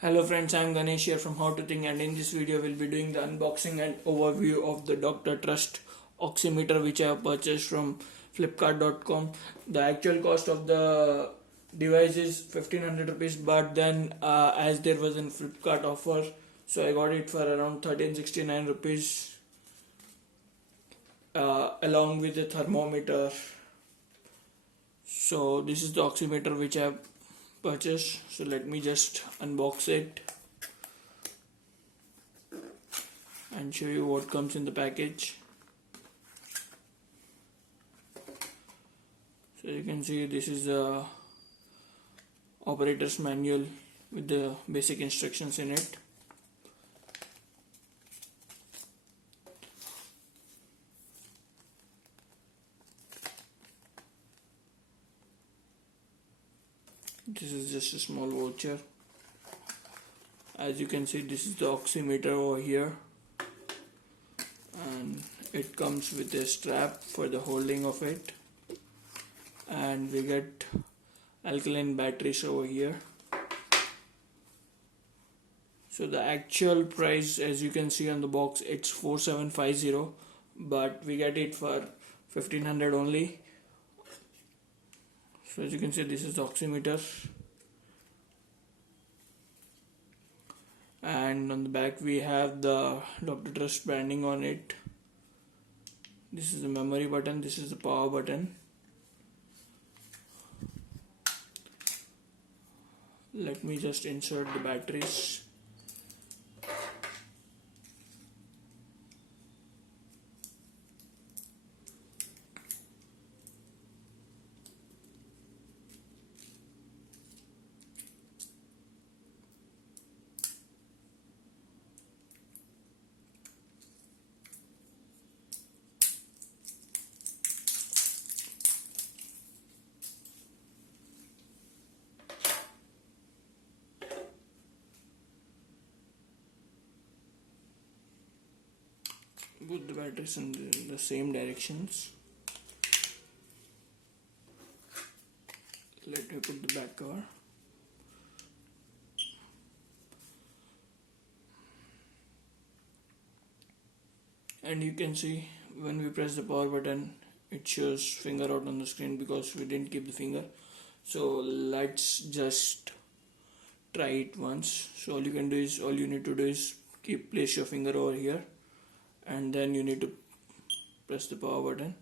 Hello friends, I am Ganesh here from HowToThing, and in this video we'll be doing the unboxing and overview of the Dr. Trust Oximeter which I have purchased from flipkart.com. The actual cost of the device is 1500 rupees, but then as there was a Flipkart offer, so I got it for around 1369 rupees along with the thermometer. So this is the oximeter which I have purchased. So let me just unbox it and show you what comes in the package. So you can see this is the operator's manual with the basic instructions in it. This is just a small voucher. As you can see, this is the oximeter over here, and it comes with a strap for the holding of it, and we get alkaline batteries over here. So the actual price, as you can see on the box, it's 4750, but we get it for 1500 only. So as you can see, this is the oximeter, and on the back we have the Dr. Trust branding on it. This is the memory button, this is the power button. Let me just insert the batteries. Put the batteries in the same directions. Let me put the back cover. And you can see when we press the power button, it shows finger out on the screen because we didn't keep the finger. So let's just try it once. So all you need to do is place your finger over here, and then you need to press the power button.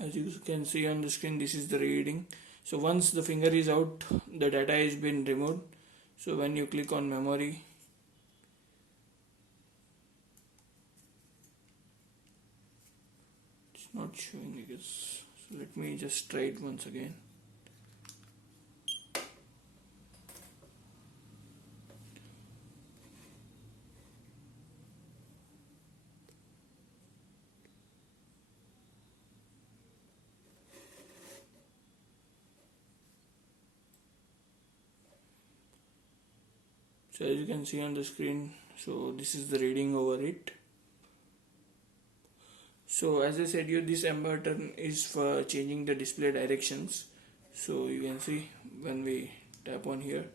As you can see on the screen, this is the reading. So once the finger is out, the data has been removed. So when you click on memory, it's not showing, I guess. So let me just try it once again. So as you can see on the screen, so this is the reading over it. So as I said, this M button is for changing the display directions. So you can see when we tap on here,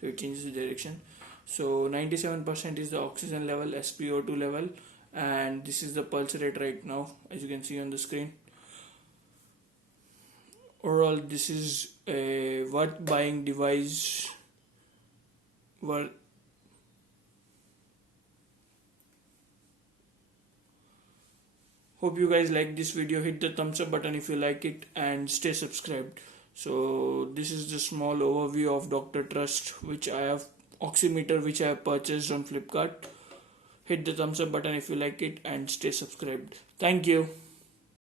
so it changes the direction. So 97% is the oxygen level, SpO2 level, and this is the pulse rate right now, as you can see on the screen. Overall, this is a worth buying device. Hope you guys like this video. Hit the thumbs up button if you like it, and stay subscribed. So this is the small overview of Dr. Trust oximeter which I have purchased on Flipkart. Hit the thumbs up button if you like it, and stay subscribed. Thank you.